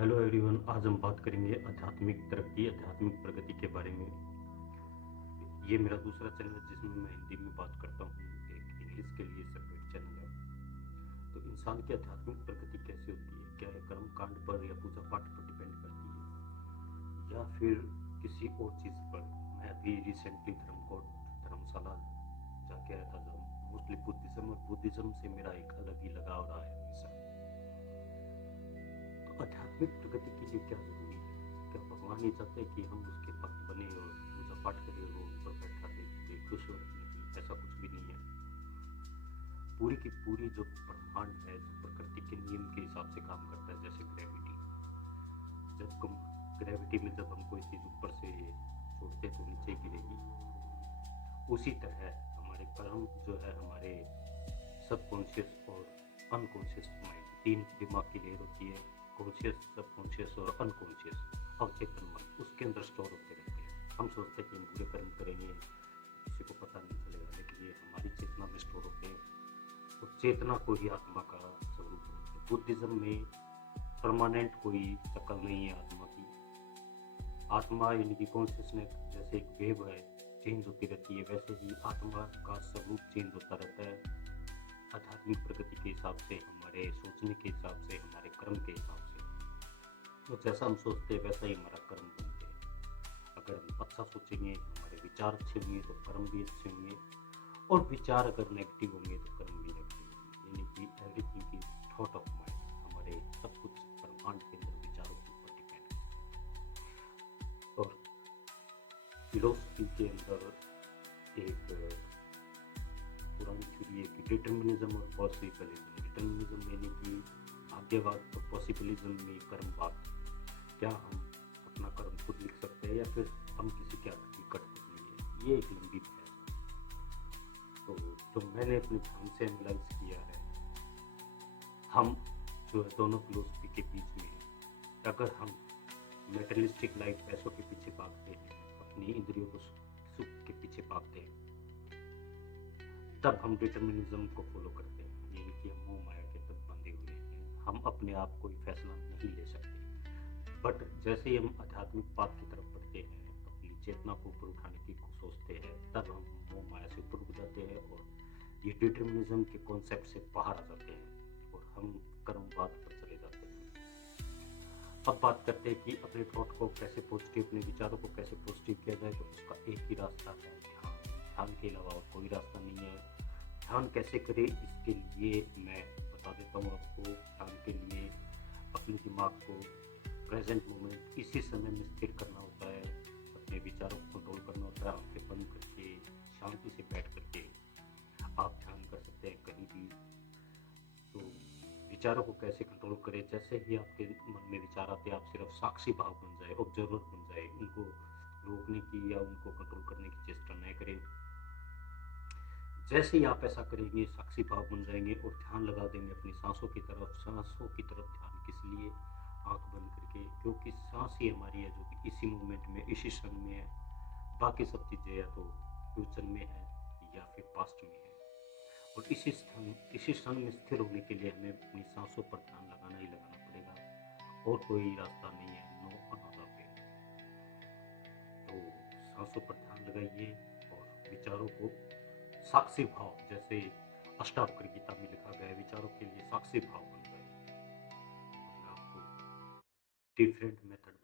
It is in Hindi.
हेलो एवरीवन, आज हम बात करेंगे आध्यात्मिक तरक्की, आध्यात्मिक प्रगति के बारे में। ये मेरा दूसरा चैनल है जिसमें मैं हिंदी में बात करता हूँ, एक इंग्लिश के लिए सेपरेट चैनल है। तो इंसान की आध्यात्मिक प्रगति कैसे होती है? क्या ये कर्म कांड पर या पूजा पाठ पर डिपेंड करती है या फिर किसी और चीज़ पर? मैं अभी रिसेंटली धर्मकोट धर्मशाला जाके आया था, जब मोस्टली बुद्धिज़्म और बुद्धिज़्म से मेरा एक अलग ही लगाव रहा है हमेशा। तो आध्यात्मिक प्रगति के लिए क्या जरूरी है? क्या भगवान ये चाहते हैं कि हम उसके भक्त बने और पूजा पाठ करें, वो ऊपर बैठा देख के खुश हो? नहीं, ऐसा कुछ भी नहीं है। पूरी की पूरी जो ब्रह्मांड है, जो प्रकृति के नियम के हिसाब से काम करता है, जैसे ग्रेविटी। जब ग्रेविटी में जब हम कोई चीज़ ऊपर से छोड़ते तो नीचे गिरेगी, उसी तरह हमारे कर्म जो है, हमारे सबकॉन्शियस और अनकॉन्शियस माइंड, तीन दिमाग की लेयर होती है, कॉन्शियस, सबकॉन्शियस और अनकॉन्शियस, अवचेतन मन, उसके अंदर स्टोर होते रहते हैं। हम सोचते हैं कि हम बुरे कर्म करेंगे, किसी को पता नहीं चलेगा, लेकिन ये हमारी चेतना में स्टोर होते हैं और चेतना को ही आत्मा का स्वरूप होता है। बुद्धिज्म में परमानेंट कोई शक्ल नहीं है आत्मा की। आत्मा यानी कि कॉन्शियसनेस जैसे एक वेव है, चेंज होती रहती है, वैसे ही आत्मा का स्वरूप चेंज होता रहता है आध्यात्मिक प्रगति के हिसाब से, हमारे सोचने के हिसाब से, हमारे कर्म के हिसाब से। तो जैसा हम सोचते हैं वैसा ही हमारा कर्म बनते हैं। अगर हम अच्छा सोचेंगे, हमारे विचार अच्छे होंगे तो कर्म भी अच्छे होंगे, और विचार अगर नेगेटिव होंगे तो कर्म भी नेगेटिव होंगे। यानी कि everything is thought of mind. हमारे सब कुछ ब्रह्मांड के अंदर विचारों के ऊपर डिपेंड है। और फिलोसफी के अंदर एक पुरानी थ्योरी है कि डिटर्मिनिज्म और पॉसिबलिज्म। डिटर्मिनिज्म यानी कि भाग्यवाद, और पॉसिबलिज्म में कर्मवाद। क्या हम अपना कर्म खुद लिख सकते हैं या फिर हम किसी के हाथ की कठपुतली है? ये एक लंबी बहस है। तो जो मैंने अपने ध्यान से एनालाइज किया है, हम जो है दोनों फिलोसफी के बीच में है। अगर हम मेटेरियलिस्टिक लाइफ, पैसों के पीछे भागते हैं, अपनी इंद्रियों को सुख के पीछे भागते हैं, तब हम डिटर्मिनिज्म को फॉलो करते हैं, यानी कि हम मोह माया के तहत बंधे हुए हैं, हम अपने आप कोई फैसला नहीं ले सकते। बट जैसे ही हम आध्यात्मिक पाथ की तरफ बढ़ते हैं, अपनी चेतना को ऊपर उठाने की सोचते हैं, तब हम मोह माया से ऊपर उठ जाते हैं और ये डिटर्मिनिज्म के कॉन्सेप्ट से बाहर आ जाते हैं और हम कर्मवाद पर चले जाते हैं। अब बात करते हैं कि अपने थॉट को कैसे पॉजिटिव, अपने विचारों को कैसे पॉजिटिव किया जाए। तो उसका एक ही रास्ता है, ध्यान। ध्यान के अलावा और कोई रास्ता नहीं है। ध्यान कैसे करें, इसके लिए मैं बता देता हूँ आपको। ध्यान के लिए अपने दिमाग को प्रेजेंट मोमेंट, इसी समय में स्थिर करना होता है। अपने विचारों को कंट्रोल करना होता है। आंखें बंद करके, शांति से बैठ करके आप ध्यान कर सकते हैं कहीं भी। तो विचारों को कैसे कंट्रोल करें? जैसे ही आपके मन में विचार आते हैं, आप सिर्फ साक्षी भाव बन जाए, ऑब्जर्वर बन जाए, उनको रोकने की या उनको कंट्रोल करने की चेष्टा न करें। जैसे ही आप ऐसा करेंगे, साक्षी भाव बन जाएंगे और ध्यान लगा देंगे अपनी सांसों की तरफ। सांसों की तरफ ध्यान किस लिए? आंख बंद करके, क्योंकि सांस ही हमारी है जो कि इसी मोमेंट में, इसी क्षण में है। बाकी सब चीज़ें या तो फ्यूचर में है या फिर पास्ट में है। और इसी क्षण में स्थिर होने के लिए हमें अपनी सांसों पर ध्यान लगाना ही लगाना पड़ेगा, और कोई रास्ता नहीं है। No another way. तो सांसों पर ध्यान लगाइए और विचारों को साक्षी भाव, जैसे अष्टावक्र गीता में लिखा गया है, विचारों के लिए साक्षी भाव बन गए। तो मैं आपको डिफरेंट मेथड